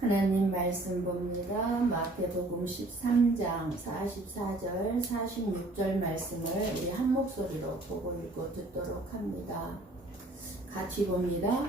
하나님 말씀 봅니다. 마태복음 13장 44절 46절 말씀을 우리 한 목소리로 보고 읽고 듣도록 합니다. 같이 봅니다.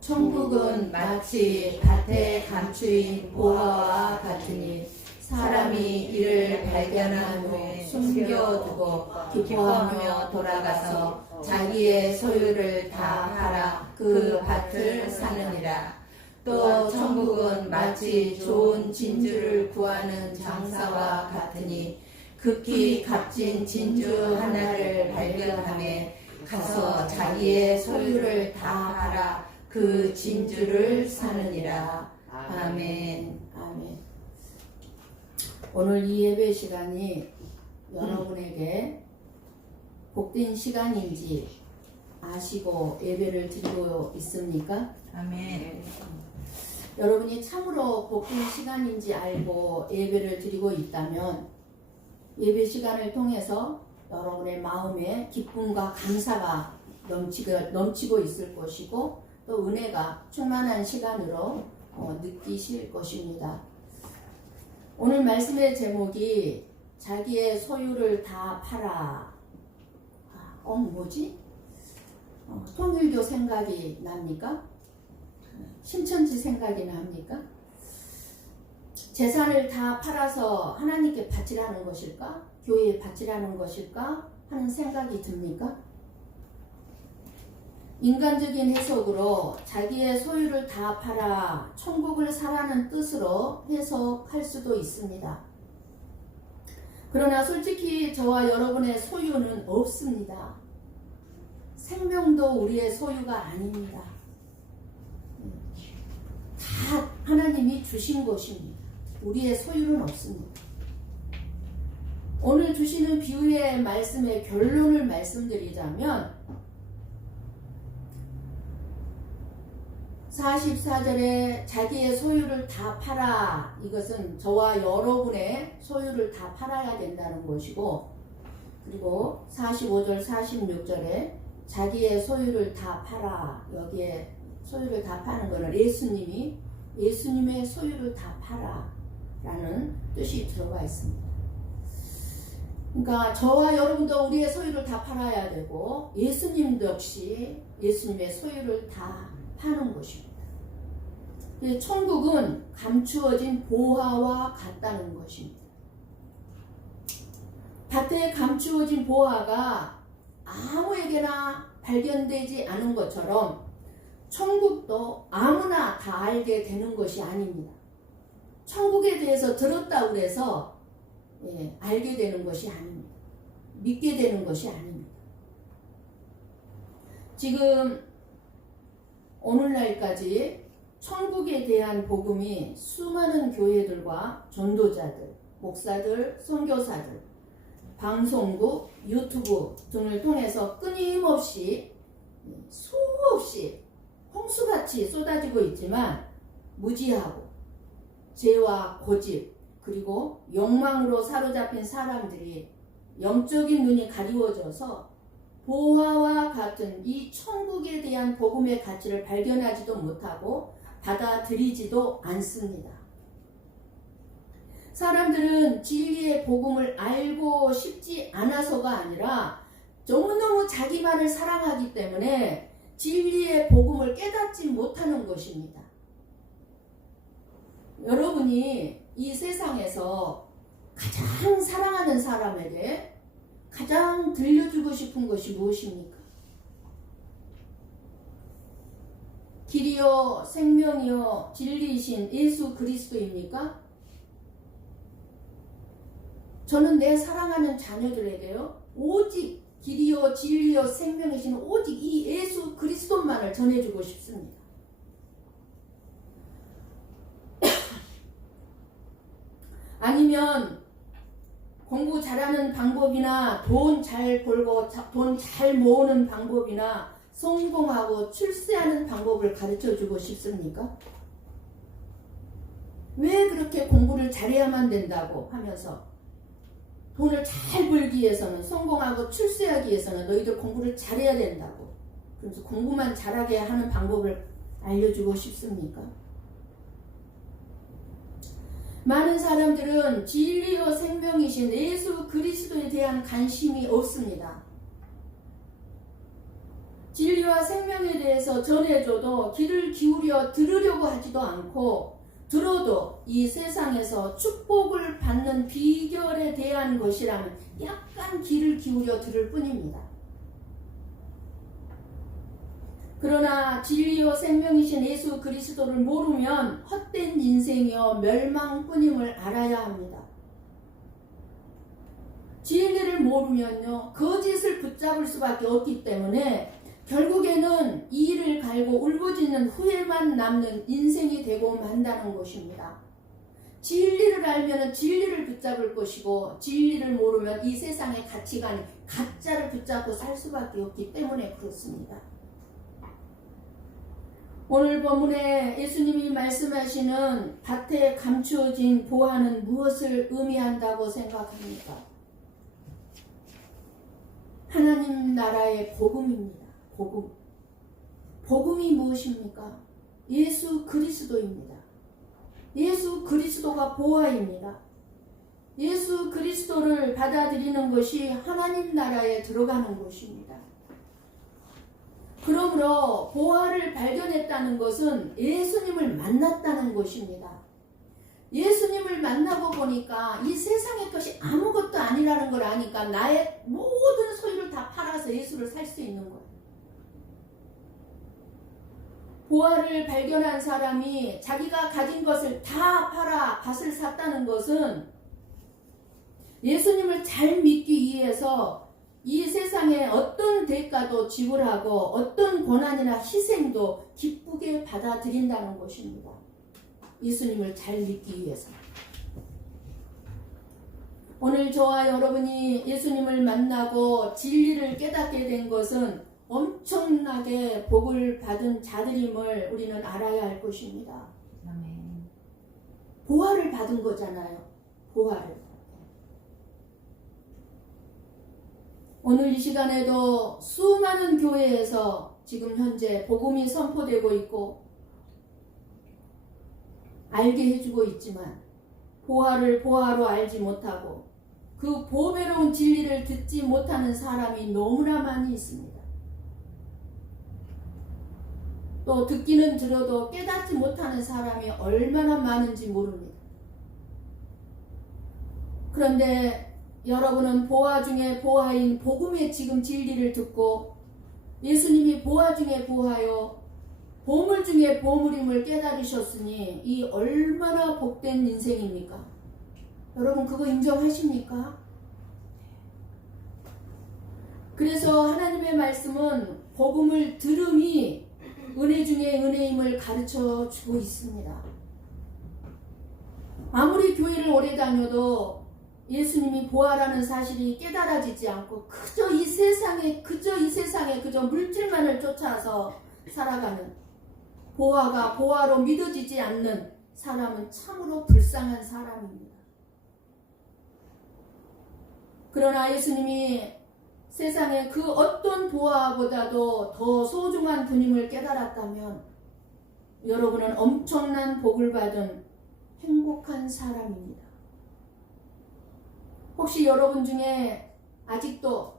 천국은 마치 밭에 감추인 보화와 같으니 사람이 이를 발견한 후에 숨겨두고 기뻐하며 돌아가서 자기의 소유를 다 팔아 그 밭을 사느니라. 또 천국은 마치 좋은 진주를 구하는 장사와 같으니 극히 값진 진주 하나를 발견하매 가서 자기의 소유를 다 팔아 그 진주를 사느니라. 아멘. 아멘. 오늘 이 예배 시간이 여러분에게 복된 시간인지 아시고 예배를 드리고 있습니까? 아멘. 여러분이 참으로 복된 시간인지 알고 예배를 드리고 있다면 예배 시간을 통해서 여러분의 마음에 기쁨과 감사가 넘치고 있을 것이고 또 은혜가 충만한 시간으로 느끼실 것입니다. 오늘 말씀의 제목이 자기의 소유를 다 팔아. 뭐지? 통일교 생각이 납니까? 신천지 생각이 납니까? 재산을 다 팔아서 하나님께 바치라는 것일까? 교회에 바치라는 것일까? 하는 생각이 듭니까? 인간적인 해석으로 자기의 소유를 다 팔아 천국을 사라는 뜻으로 해석할 수도 있습니다. 그러나 솔직히 저와 여러분의 소유는 없습니다. 생명도 우리의 소유가 아닙니다. 다 하나님이 주신 것입니다. 우리의 소유는 없습니다. 오늘 주시는 비유의 말씀의 결론을 말씀드리자면 44절에 자기의 소유를 다 팔아, 이것은 저와 여러분의 소유를 다 팔아야 된다는 것이고, 그리고 45절 46절에 자기의 소유를 다 팔아, 여기에 소유를 다 파는 것은 예수님의 소유를 다 팔아 라는 뜻이 들어가 있습니다. 그러니까 저와 여러분도 우리의 소유를 다 팔아야 되고 예수님도 역시 예수님의 소유를 다 파는 것입니다. 천국은 감추어진 보화와 같다는 것입니다. 밭에 감추어진 보화가 아무에게나 발견되지 않은 것처럼 천국도 아무나 다 알게 되는 것이 아닙니다. 천국에 대해서 들었다고 해서 알게 되는 것이 아닙니다. 믿게 되는 것이 아닙니다. 지금 오늘날까지 천국에 대한 복음이 수많은 교회들과 전도자들, 목사들, 선교사들, 방송국, 유튜브 등을 통해서 끊임없이 수없이 홍수같이 쏟아지고 있지만 무지하고 죄와 고집 그리고 욕망으로 사로잡힌 사람들이 영적인 눈이 가리워져서 보화와 같은 이 천국에 대한 복음의 가치를 발견하지도 못하고 받아들이지도 않습니다. 사람들은 진리의 복음을 알고 싶지 않아서가 아니라 너무너무 자기만을 사랑하기 때문에 진리의 복음을 깨닫지 못하는 것입니다. 여러분이 이 세상에서 가장 사랑하는 사람에게 가장 들려주고 싶은 것이 무엇입니까? 길이요 생명이요 진리이신 예수 그리스도입니까? 저는 내 사랑하는 자녀들에게요 오직 길이요 진리요 생명이신 오직 이 예수 그리스도만을 전해주고 싶습니다. 아니면 공부 잘하는 방법이나 돈 잘 벌고 돈 잘 모으는 방법이나 성공하고 출세하는 방법을 가르쳐주고 싶습니까? 왜 그렇게 공부를 잘해야만 된다고 하면서 돈을 잘 벌기 위해서는 성공하고 출세하기 위해서는 너희들 공부를 잘해야 된다고 그래서 공부만 잘하게 하는 방법을 알려주고 싶습니까? 많은 사람들은 진리요 생명이신 예수 그리스도에 대한 관심이 없습니다. 진리와 생명에 대해서 전해줘도 귀를 기울여 들으려고 하지도 않고, 들어도 이 세상에서 축복을 받는 비결에 대한 것이라면 약간 귀를 기울여 들을 뿐입니다. 그러나 진리요 생명이신 예수 그리스도를 모르면 헛된 인생이요 멸망뿐임을 알아야 합니다. 진리를 모르면요 거짓을 붙잡을 수밖에 없기 때문에 결국에는 이를 갈고 울부짖는 후회만 남는 인생이 되고 만다는 것입니다. 진리를 알면 진리를 붙잡을 것이고, 진리를 모르면 이 세상의 가치관이 가짜를 붙잡고 살 수밖에 없기 때문에 그렇습니다. 오늘 본문에 예수님이 말씀하시는 밭에 감추어진 보화는 무엇을 의미한다고 생각합니까? 하나님 나라의 복음입니다. 복음. 복음이 무엇입니까? 예수 그리스도입니다. 예수 그리스도가 보화입니다. 예수 그리스도를 받아들이는 것이 하나님 나라에 들어가는 것입니다. 그러므로 보화를 발견했다는 것은 예수님을 만났다는 것입니다. 예수님을 만나고 보니까 이 세상의 것이 아무것도 아니라는 걸 아니까 나의 모든 소유를 다 팔아서 예수를 살 수 있는 거예요. 보화를 발견한 사람이 자기가 가진 것을 다 팔아 밭을 샀다는 것은 예수님을 잘 믿기 위해서 이 세상에 어떤 대가도 지불하고 어떤 고난이나 희생도 기쁘게 받아들인다는 것입니다. 예수님을 잘 믿기 위해서. 오늘 저와 여러분이 예수님을 만나고 진리를 깨닫게 된 것은 엄청나게 복을 받은 자들임을 우리는 알아야 할 것입니다. 아멘. 보화를 받은 거잖아요. 보화를. 오늘 이 시간에도 수많은 교회에서 지금 현재 복음이 선포되고 있고 알게 해주고 있지만 보화를 보화로 알지 못하고 그 보배로운 진리를 듣지 못하는 사람이 너무나 많이 있습니다. 또 듣기는 들어도 깨닫지 못하는 사람이 얼마나 많은지 모릅니다. 그런데 여러분은 보화 중에 보화인 복음의 지금 진리를 듣고 예수님이 보화 중에 보화요 보물 중에 보물임을 깨달으셨으니 이 얼마나 복된 인생입니까? 여러분 그거 인정하십니까? 그래서 하나님의 말씀은 복음을 들음이 은혜 중에 은혜임을 가르쳐 주고 있습니다. 아무리 교회를 오래 다녀도 예수님이 보화라는 사실이 깨달아지지 않고 그저 이 세상에 그저 물질만을 쫓아서 살아가는 보화가 보화로 믿어지지 않는 사람은 참으로 불쌍한 사람입니다. 그러나 예수님이 세상에 그 어떤 보화보다도 더 소중한 분임을 깨달았다면 여러분은 엄청난 복을 받은 행복한 사람입니다. 혹시 여러분 중에 아직도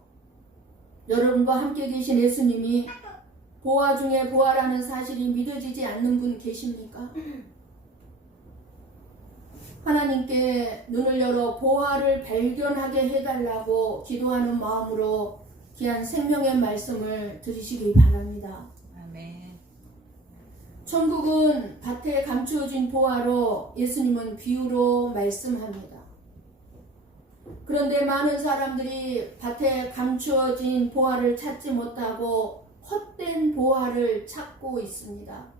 여러분과 함께 계신 예수님이 보화 중에 보화라는 사실이 믿어지지 않는 분 계십니까? 하나님께 눈을 열어 보화를 발견하게 해달라고 기도하는 마음으로 귀한 생명의 말씀을 들으시기 바랍니다. 아멘. 천국은 밭에 감추어진 보화로 예수님은 비유로 말씀합니다. 그런데 많은 사람들이 밭에 감추어진 보화를 찾지 못하고 헛된 보화를 찾고 있습니다.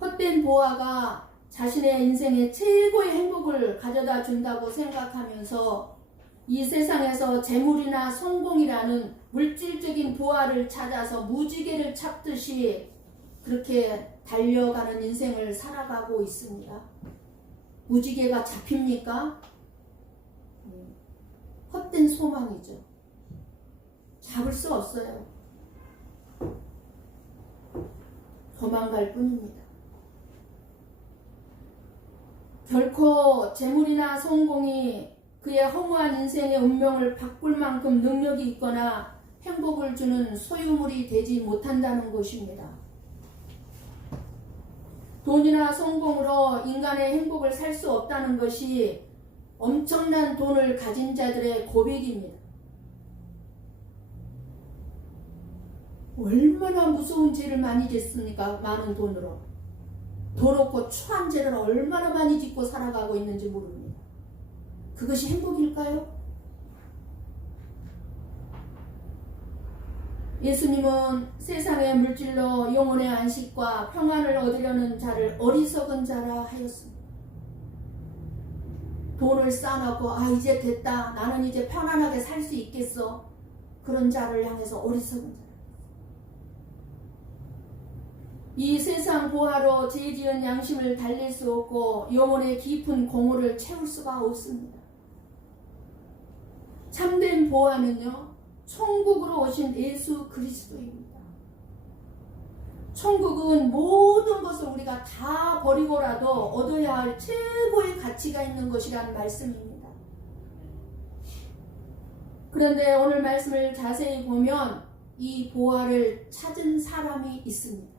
헛된 보화가 자신의 인생에 최고의 행복을 가져다 준다고 생각하면서 이 세상에서 재물이나 성공이라는 물질적인 보화를 찾아서 무지개를 찾듯이 그렇게 달려가는 인생을 살아가고 있습니다. 무지개가 잡힙니까? 헛된 소망이죠. 잡을 수 없어요. 도망갈 뿐입니다. 결코 재물이나 성공이 그의 허무한 인생의 운명을 바꿀 만큼 능력이 있거나 행복을 주는 소유물이 되지 못한다는 것입니다. 돈이나 성공으로 인간의 행복을 살 수 없다는 것이 엄청난 돈을 가진 자들의 고백입니다. 얼마나 무서운 죄를 많이 짓습니까? 많은 돈으로. 더럽고 추한 죄를 얼마나 많이 짓고 살아가고 있는지 모릅니다. 그것이 행복일까요? 예수님은 세상의 물질로 영혼의 안식과 평안을 얻으려는 자를 어리석은 자라 하였습니다. 돈을 쌓아놓고 이제 됐다. 나는 이제 편안하게 살 수 있겠어. 그런 자를 향해서 어리석은 자. 이 세상 보화로 죄지은 양심을 달랠 수 없고 영혼의 깊은 공허를 채울 수가 없습니다. 참된 보화는요, 천국으로 오신 예수 그리스도입니다. 천국은 모든 것을 우리가 다 버리고라도 얻어야 할 최고의 가치가 있는 것이라는 말씀입니다. 그런데 오늘 말씀을 자세히 보면 이 보화를 찾은 사람이 있습니다.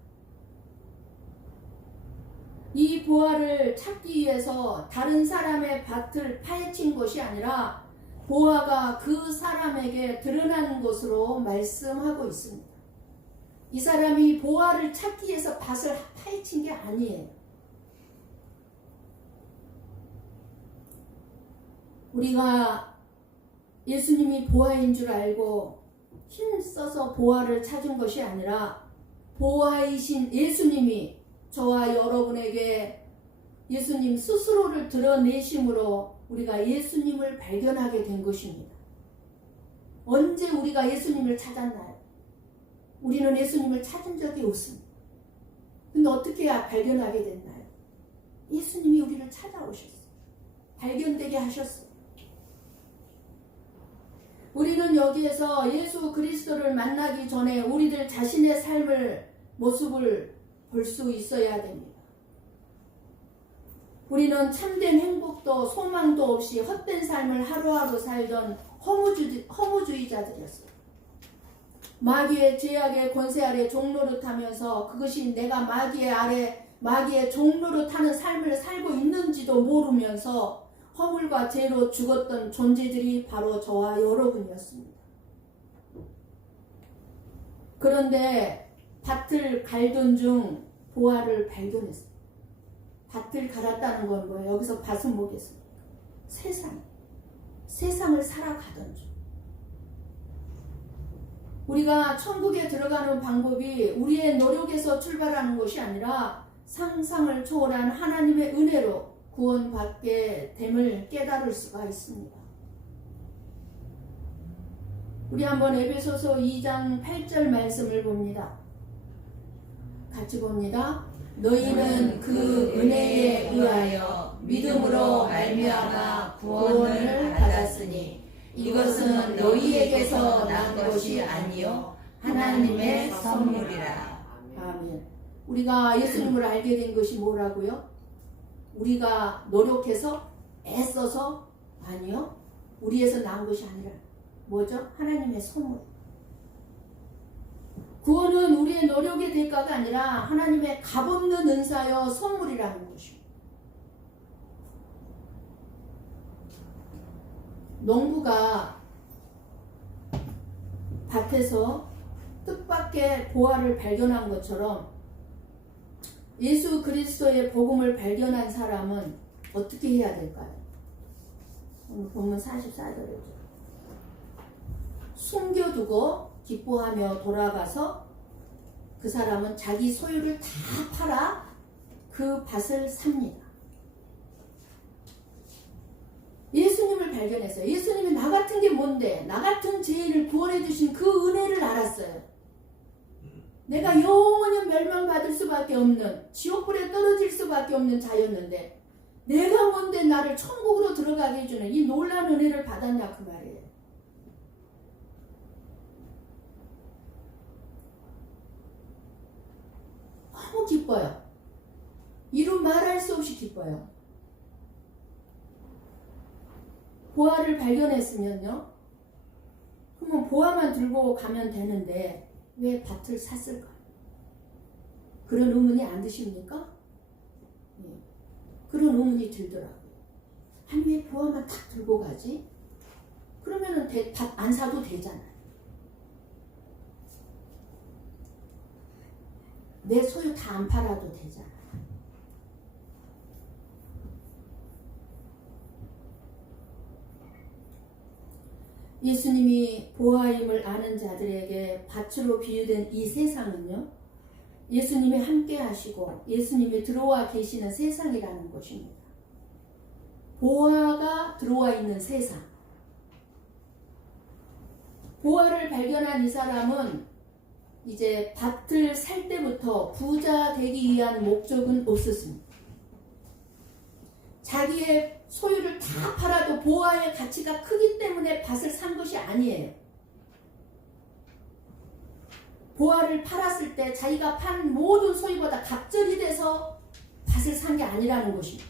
이 보화를 찾기 위해서 다른 사람의 밭을 파헤친 것이 아니라 보화가 그 사람에게 드러나는 것으로 말씀하고 있습니다. 이 사람이 보화를 찾기 위해서 밭을 파헤친 게 아니에요. 우리가 예수님이 보화인 줄 알고 힘써서 보화를 찾은 것이 아니라 보화이신 예수님이 저와 여러분에게 예수님 스스로를 드러내심으로 우리가 예수님을 발견하게 된 것입니다. 언제 우리가 예수님을 찾았나요? 우리는 예수님을 찾은 적이 없습니다. 근데 어떻게 발견하게 됐나요? 예수님이 우리를 찾아오셨어요. 발견되게 하셨어요. 우리는 여기에서 예수 그리스도를 만나기 전에 우리들 자신의 삶을 모습을 볼 수 있어야 됩니다. 우리는 참된 행복도 소망도 없이 헛된 삶을 하루하루 살던 허무주의자들이었어요. 마귀의 죄악의 권세 아래 종노릇하면서 그것이 내가 마귀의 종노릇하는 삶을 살고 있는지도 모르면서 허물과 죄로 죽었던 존재들이 바로 저와 여러분이었습니다. 그런데 밭을 갈던 중 보화를 발견했어요. 밭을 갈았다는 건 뭐예요? 여기서 밭은 뭐겠습니까? 세상을 살아가던 중. 우리가 천국에 들어가는 방법이 우리의 노력에서 출발하는 것이 아니라 상상을 초월한 하나님의 은혜로 구원받게 됨을 깨달을 수가 있습니다. 우리 한번 에베소서 2장 8절 말씀을 봅니다. 같이 봅니다. 너희는 그 은혜에 의하여 믿음으로 말미암아 구원을 받았으니 이것은 너희에게서 난 것이 아니요 하나님의 선물이라. 아멘. 우리가 예수님을 알게 된 것이 뭐라고요? 우리가 노력해서 애써서 아니요. 우리에서 난 것이 아니라 뭐죠? 하나님의 선물. 구원은 우리의 노력의 대가가 아니라 하나님의 값없는 은사여 선물이라는 것입니다. 농부가 밭에서 뜻밖의 보화를 발견한 것처럼 예수 그리스도의 복음을 발견한 사람은 어떻게 해야 될까요? 오늘 본문 44절이죠. 숨겨두고 기뻐하며 돌아가서 그 사람은 자기 소유를 다 팔아 그 밭을 삽니다. 예수님을 발견했어요. 예수님이 나 같은 게 뭔데? 나 같은 죄인을 구원해 주신 그 은혜를 알았어요. 내가 영원히 멸망받을 수밖에 없는, 지옥불에 떨어질 수밖에 없는 자였는데 내가 뭔데 나를 천국으로 들어가게 해주는 이 놀라운 은혜를 받았냐 그 말이에요. 너무 기뻐요. 이루 말할 수 없이 기뻐요. 보화를 발견했으면요. 그러면 보화만 들고 가면 되는데 왜 밭을 샀을까요? 그런 의문이 안 드십니까? 예. 그런 의문이 들더라고요. 아니 왜 보화만 딱 들고 가지? 그러면은 밭 안 사도 되잖아요. 내 소유 다 안 팔아도 되잖아요. 예수님이 보화임을 아는 자들에게 밭으로 비유된 이 세상은요, 예수님이 함께 하시고 예수님이 들어와 계시는 세상이라는 것입니다. 보화가 들어와 있는 세상. 보화를 발견한 이 사람은 이제 밭을 살 때부터 부자 되기 위한 목적은 없었습니다. 자기의 소유를 다 팔아도 보화의 가치가 크기 때문에 밭을 산 것이 아니에요. 보화를 팔았을 때 자기가 판 모든 소유보다 갑절이 돼서 밭을 산 게 아니라는 것입니다.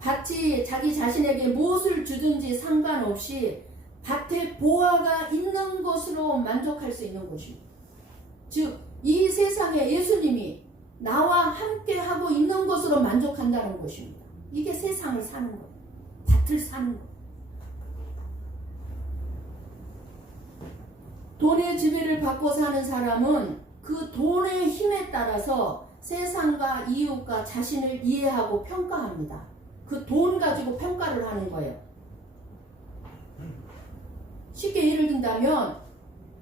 밭이 자기 자신에게 무엇을 주든지 상관없이 밭에 보화가 있는 것으로 만족할 수 있는 것입니다. 즉, 이 세상에 예수님이 나와 함께 하고 있는 것으로 만족한다는 것입니다. 이게 세상을 사는 거예요. 밭을 사는 거예요. 돈의 지배를 받고 사는 사람은 그 돈의 힘에 따라서 세상과 이웃과 자신을 이해하고 평가합니다. 그 돈 가지고 평가를 하는 거예요. 쉽게 예를 든다면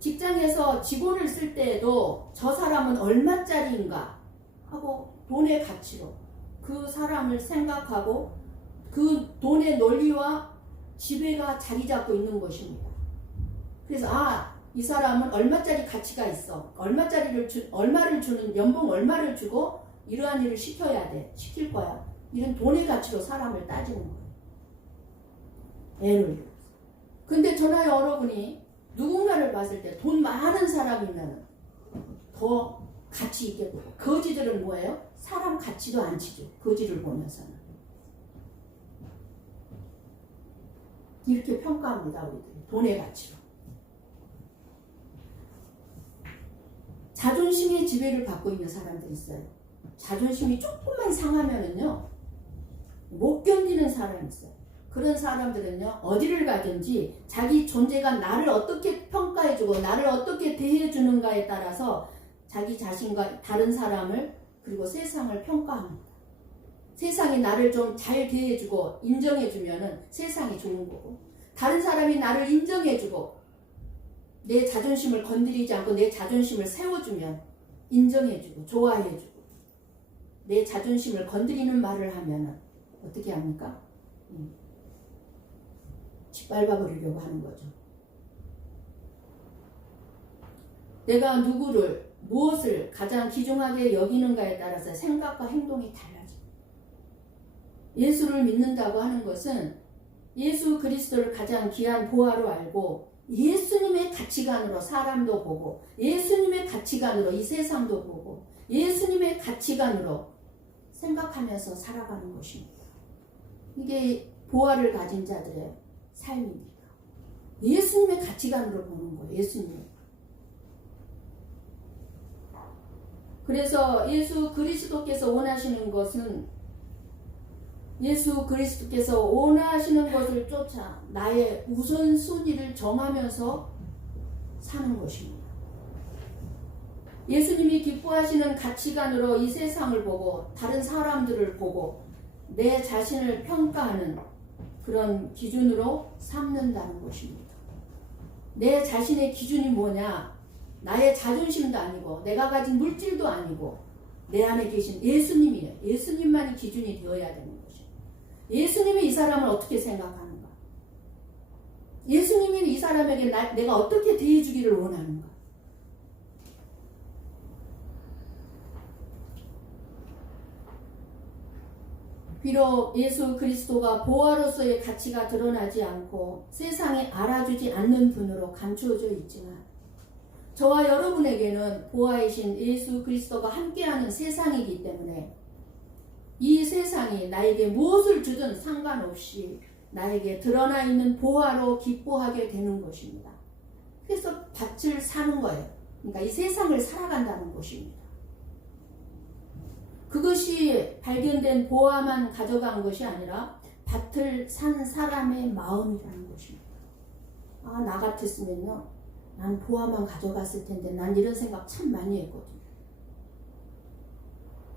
직장에서 직원을 쓸 때에도 저 사람은 얼마짜리인가 하고 돈의 가치로 그 사람을 생각하고 그 돈의 논리와 지배가 자리 잡고 있는 것입니다. 그래서 이 사람은 얼마짜리 가치가 있어. 얼마를 주는 연봉 얼마를 주고 이러한 일을 시켜야 돼. 시킬 거야. 이런 돈의 가치로 사람을 따지는 거예요. 예를 들어서. 근데 저나 여러분이 누군가를 봤을 때 돈 많은 사람이면 더 가치 있게 보고, 거지들은 뭐예요? 사람 가치도 안 치죠. 거지를 보면서는. 이렇게 평가합니다. 우리들이. 돈의 가치로. 자존심의 지배를 받고 있는 사람들이 있어요. 자존심이 조금만 상하면은요, 못 견디는 사람이 있어요. 그런 사람들은요, 어디를 가든지 자기 존재가 나를 어떻게 평가해주고 나를 어떻게 대해주는가에 따라서 자기 자신과 다른 사람을 그리고 세상을 평가합니다. 세상이 나를 좀 잘 대해주고 인정해주면은 세상이 좋은 거고, 다른 사람이 나를 인정해주고 내 자존심을 건드리지 않고 내 자존심을 세워주면 인정해주고 좋아해주고, 내 자존심을 건드리는 말을 하면은 어떻게 합니까? 짓밟아버리려고 하는 거죠. 내가 누구를, 무엇을 가장 귀중하게 여기는가에 따라서 생각과 행동이 달라집니다. 예수를 믿는다고 하는 것은 예수 그리스도를 가장 귀한 보화로 알고 예수님의 가치관으로 사람도 보고, 예수님의 가치관으로 이 세상도 보고, 예수님의 가치관으로 생각하면서 살아가는 것입니다. 이게 보화를 가진 자들의 삶입니다. 예수님의 가치관으로 보는 거예요. 예수님. 그래서 예수 그리스도께서 원하시는 것은, 예수 그리스도께서 원하시는 것을 쫓아 나의 우선순위를 정하면서 사는 것입니다. 예수님이 기뻐하시는 가치관으로 이 세상을 보고 다른 사람들을 보고 내 자신을 평가하는 그런 기준으로 삼는다는 것입니다. 내 자신의 기준이 뭐냐? 나의 자존심도 아니고 내가 가진 물질도 아니고 내 안에 계신 예수님이에요. 예수님만이 기준이 되어야 되는 것입니다. 예수님이 이 사람을 어떻게 생각하는가? 예수님이 이 사람에게 내가 어떻게 대해주기를 원하는가? 비록 예수 그리스도가 보화로서의 가치가 드러나지 않고 세상에 알아주지 않는 분으로 감추어져 있지만, 저와 여러분에게는 보화이신 예수 그리스도가 함께하는 세상이기 때문에 이 세상이 나에게 무엇을 주든 상관없이 나에게 드러나 있는 보화로 기뻐하게 되는 것입니다. 그래서 밭을 사는 거예요. 그러니까 이 세상을 살아간다는 것입니다. 그것이 발견된 보화만 가져간 것이 아니라 밭을 산 사람의 마음이라는 것입니다. 아, 나 같았으면요, 난 보화만 가져갔을 텐데, 난 이런 생각 참 많이 했거든요.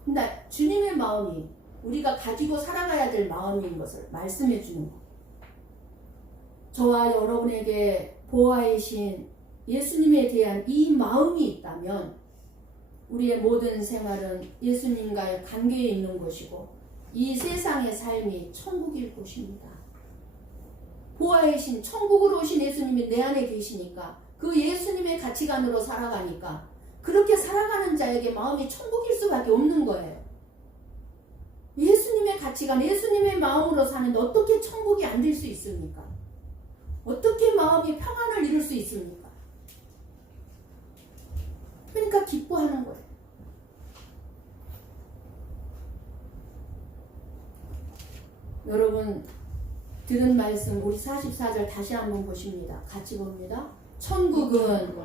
근데 주님의 마음이 우리가 가지고 살아가야 될 마음인 것을 말씀해 주는 것. 저와 여러분에게 보화이신 예수님에 대한 이 마음이 있다면 우리의 모든 생활은 예수님과의 관계에 있는 것이고 이 세상의 삶이 천국일 것입니다. 보화이신 천국으로 오신 예수님이 내 안에 계시니까 그 예수님의 가치관으로 살아가니까 그렇게 살아가는 자에게 마음이 천국일 수밖에 없는 거예요. 예수님의 가치관, 예수님의 마음으로 사는데 어떻게 천국이 안 될 수 있습니까? 어떻게 마음이 평안을 이룰 수 있습니까? 그러니까 기뻐하는 거예요. 여러분 들은 말씀 우리 44절 다시 한번 보십니다. 같이 봅니다. 천국은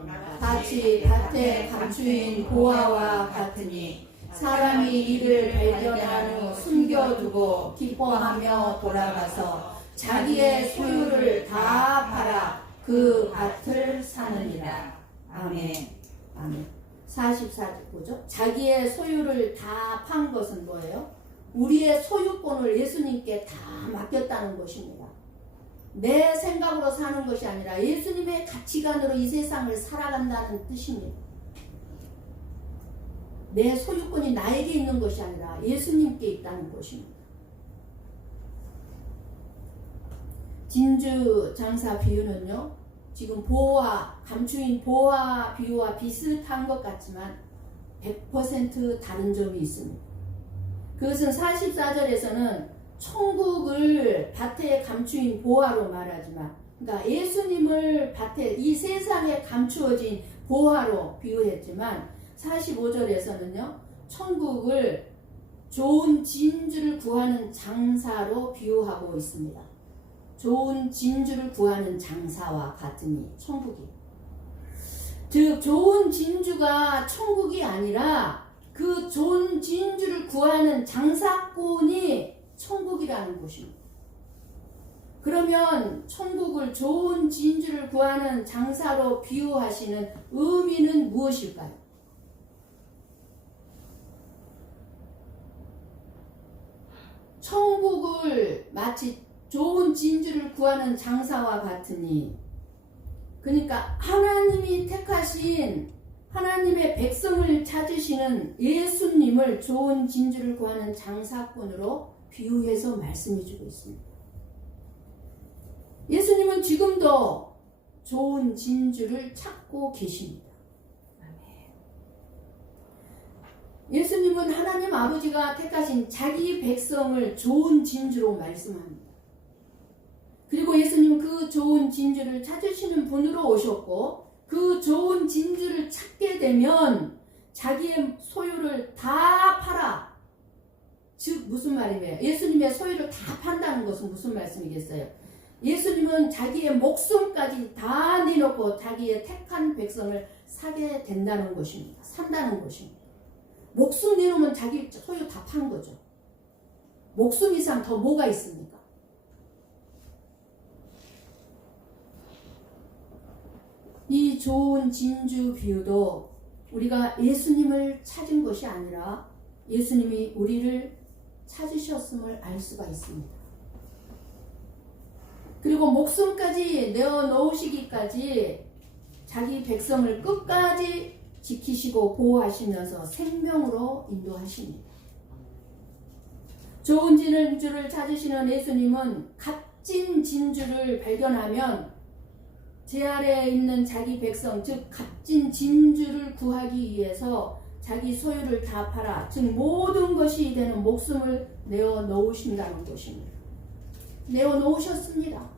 같이 밭에 감추인 보화와 같으니 사람이 이를 발견한 후 숨겨두고 기뻐하며 돌아가서 자기의 소유를 다 팔아 그 밭을 사느니라. 아멘. 아멘. 44절 보죠. 자기의 소유를 다 판 것은 뭐예요? 우리의 소유권을 예수님께 다 맡겼다는 것입니다. 내 생각으로 사는 것이 아니라 예수님의 가치관으로 이 세상을 살아간다는 뜻입니다. 내 소유권이 나에게 있는 것이 아니라 예수님께 있다는 것입니다. 진주 장사 비유는요, 지금 보화, 감추인 보화 비유와 비슷한 것 같지만 100% 다른 점이 있습니다. 그것은 44절에서는 천국을 밭에 감추인 보화로 말하지만, 그러니까 예수님을 밭에 이 세상에 감추어진 보화로 비유했지만 45절에서는요 천국을 좋은 진주를 구하는 장사로 비유하고 있습니다. 좋은 진주를 구하는 장사와 같으니 천국이, 즉 좋은 진주가 천국이 아니라 그 좋은 진주를 구하는 장사꾼이 천국이라는 것입니다. 그러면 천국을 좋은 진주를 구하는 장사로 비유하시는 의미는 무엇일까요? 천국을 마치 좋은 진주를 구하는 장사와 같으니, 그러니까 하나님이 택하신 하나님의 백성을 찾으시는 예수님을 좋은 진주를 구하는 장사꾼으로 비유해서 말씀해주고 있습니다. 예수님은 지금도 좋은 진주를 찾고 계십니다. 예수님은 하나님 아버지가 택하신 자기 백성을 좋은 진주로 말씀합니다. 그리고 예수님은 그 좋은 진주를 찾으시는 분으로 오셨고, 그 좋은 진주를 찾게 되면 자기의 소유를 다 팔아. 즉 무슨 말이에요? 예수님의 소유를 다 판다는 것은 무슨 말씀이겠어요? 예수님은 자기의 목숨까지 다 내놓고 자기의 택한 백성을 사게 된다는 것입니다. 산다는 것입니다. 목숨 내놓으면 자기 소유 다 판 거죠. 목숨 이상 더 뭐가 있습니까? 이 좋은 진주 비유도 우리가 예수님을 찾은 것이 아니라 예수님이 우리를 찾으셨음을 알 수가 있습니다. 그리고 목숨까지 내어놓으시기까지 자기 백성을 끝까지 지키시고 보호하시면서 생명으로 인도하십니다. 좋은 진주를 찾으시는 예수님은 값진 진주를 발견하면 제 아래에 있는 자기 백성, 즉 값진 진주를 구하기 위해서 자기 소유를 다 팔아, 즉 모든 것이 되는 목숨을 내어놓으신다는 것입니다. 내어놓으셨습니다.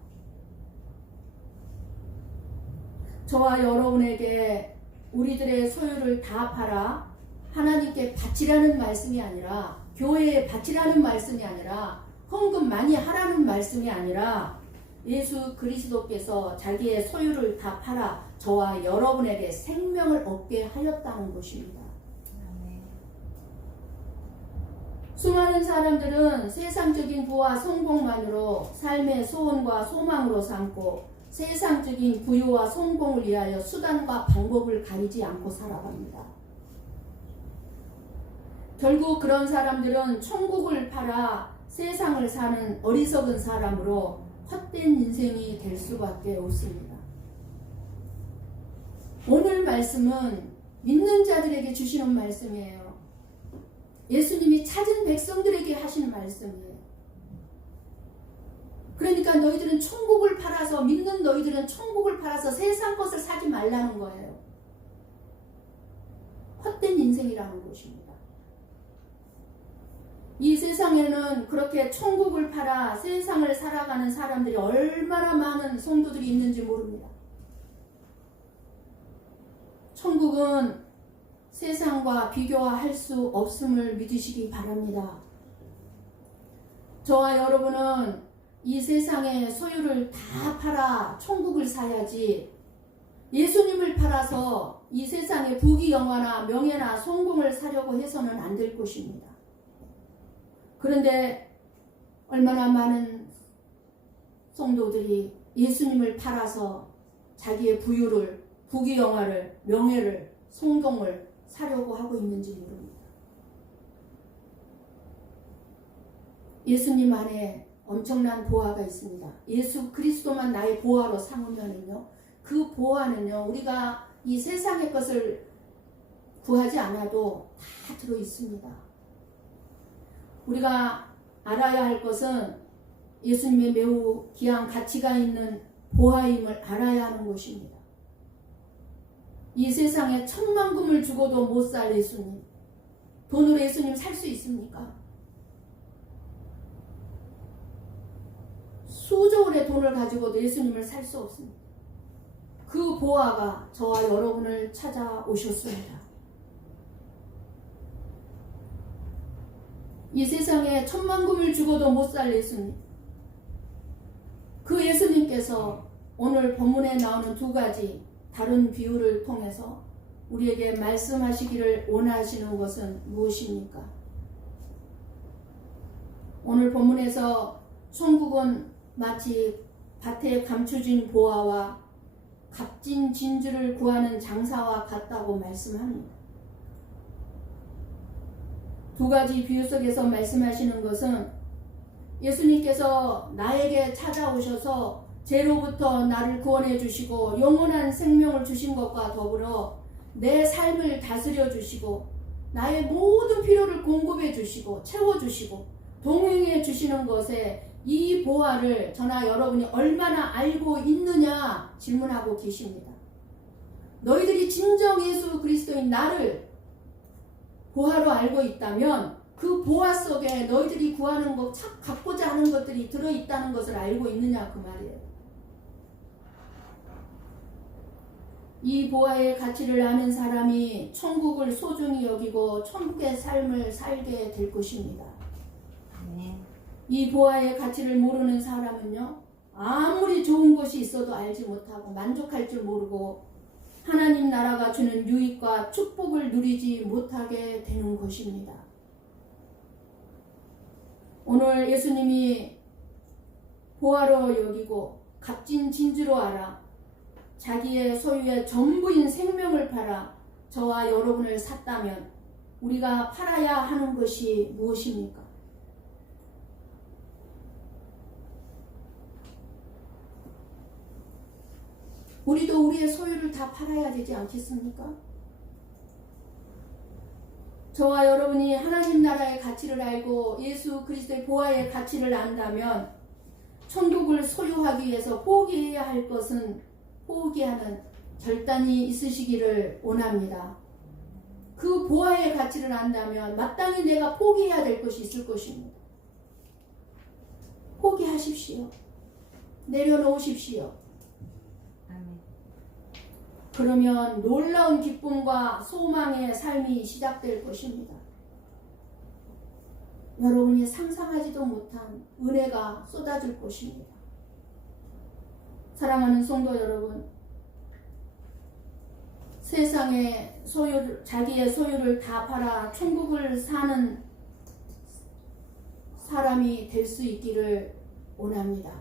저와 여러분에게 우리들의 소유를 다 팔아 하나님께 바치라는 말씀이 아니라 교회에 바치라는 말씀이 아니라 헌금 많이 하라는 말씀이 아니라 예수 그리스도께서 자기의 소유를 다 팔아 저와 여러분에게 생명을 얻게 하였다는 것입니다. 수많은 사람들은 세상적인 부와 성공만으로 삶의 소원과 소망으로 삼고 세상적인 부유와 성공을 위하여 수단과 방법을 가리지 않고 살아갑니다. 결국 그런 사람들은 천국을 팔아 세상을 사는 어리석은 사람으로 헛된 인생이 될 수밖에 없습니다. 오늘 말씀은 믿는 자들에게 주시는 말씀이에요. 예수님이 찾은 백성들에게 하시는 말씀이에요. 그러니까 너희들은 천국을 팔아서, 믿는 너희들은 천국을 팔아서 세상 것을 사지 말라는 거예요. 헛된 인생이라는 것입니다. 이 세상에는 그렇게 천국을 팔아 세상을 살아가는 사람들이 얼마나 많은 성도들이 있는지 모릅니다. 천국은 세상과 비교할 수 없음을 믿으시기 바랍니다. 저와 여러분은 이 세상의 소유를 다 팔아 천국을 사야지 예수님을 팔아서 이 세상의 부귀영화나 명예나 성공을 사려고 해서는 안 될 것입니다. 그런데 얼마나 많은 성도들이 예수님을 팔아서 자기의 부유를, 부귀영화를, 명예를, 성공을 사려고 하고 있는지 모릅니다. 예수님 안에 엄청난 보화가 있습니다. 예수 그리스도만 나의 보화로 삼으면은요, 그 보화는요, 우리가 이 세상의 것을 구하지 않아도 다 들어 있습니다. 우리가 알아야 할 것은 예수님의 매우 귀한 가치가 있는 보화임을 알아야 하는 것입니다. 이 세상에 1,000만 금을 주고도 못 살 예수님, 돈으로 예수님 살 수 있습니까? 수조 원의 돈을 가지고도 예수님을 살 수 없습니다. 그 보화가 저와 여러분을 찾아오셨습니다. 이 세상에 1,000만 금을 주고도 못 살 예수님, 그 예수님께서 오늘 본문에 나오는 두 가지 다른 비유를 통해서 우리에게 말씀하시기를 원하시는 것은 무엇입니까? 오늘 본문에서 천국은 마치 밭에 감춰진 보화와 값진 진주를 구하는 장사와 같다고 말씀합니다. 두 가지 비유 속에서 말씀하시는 것은 예수님께서 나에게 찾아오셔서 죄로부터 나를 구원해 주시고 영원한 생명을 주신 것과 더불어 내 삶을 다스려 주시고 나의 모든 필요를 공급해 주시고 채워 주시고 동행해 주시는 것에 이 보화를 저나 여러분이 얼마나 알고 있느냐 질문하고 계십니다. 너희들이 진정 예수 그리스도인 나를 보화로 알고 있다면 그 보화 속에 너희들이 구하는 것, 갖고자 하는 것들이 들어있다는 것을 알고 있느냐 그 말이에요. 이 보화의 가치를 아는 사람이 천국을 소중히 여기고 천국의 삶을 살게 될 것입니다. 이 보화의 가치를 모르는 사람은요, 아무리 좋은 것이 있어도 알지 못하고 만족할 줄 모르고 하나님 나라가 주는 유익과 축복을 누리지 못하게 되는 것입니다. 오늘 예수님이 보화로 여기고 값진 진주로 알아 자기의 소유의 전부인 생명을 팔아 저와 여러분을 샀다면 우리가 팔아야 하는 것이 무엇입니까? 우리도 우리의 소유를 다 팔아야 되지 않겠습니까? 저와 여러분이 하나님 나라의 가치를 알고 예수 그리스도의 보화의 가치를 안다면 천국을 소유하기 위해서 포기해야 할 것은 포기하는 결단이 있으시기를 원합니다. 그 보화의 가치를 안다면 마땅히 내가 포기해야 될 것이 있을 것입니다. 포기하십시오. 내려놓으십시오. 그러면 놀라운 기쁨과 소망의 삶이 시작될 것입니다. 여러분이 상상하지도 못한 은혜가 쏟아질 것입니다. 사랑하는 성도 여러분, 세상의 소유를, 자기의 소유를 다 팔아 천국을 사는 사람이 될 수 있기를 원합니다.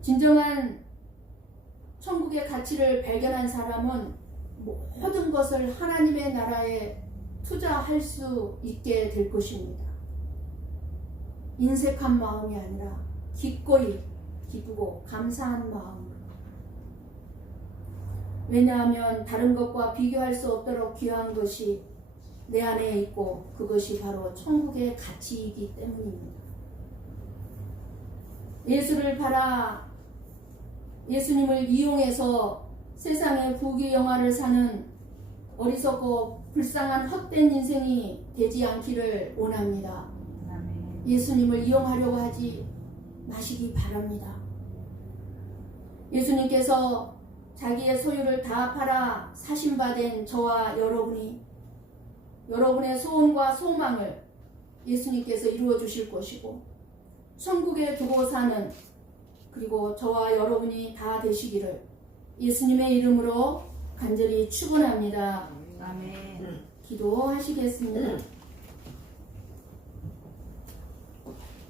진정한 천국의 가치를 발견한 사람은 모든 것을 하나님의 나라에 투자할 수 있게 될 것입니다. 인색한 마음이 아니라 기꺼이 기쁘고 감사한 마음으로. 왜냐하면 다른 것과 비교할 수 없도록 귀한 것이 내 안에 있고 그것이 바로 천국의 가치이기 때문입니다. 예수를 팔아 예수님을 이용해서 세상의 부귀영화를 사는 어리석고 불쌍한 헛된 인생이 되지 않기를 원합니다. 예수님을 이용하려고 하지 마시기 바랍니다. 예수님께서 자기의 소유를 다 팔아 사신 바 된 저와 여러분이 여러분의 소원과 소망을 예수님께서 이루어 주실 것이고 천국에 두고 사는 그리고 저와 여러분이 다 되시기를 예수님의 이름으로 간절히 축원합니다. 아멘. 기도하시겠습니다.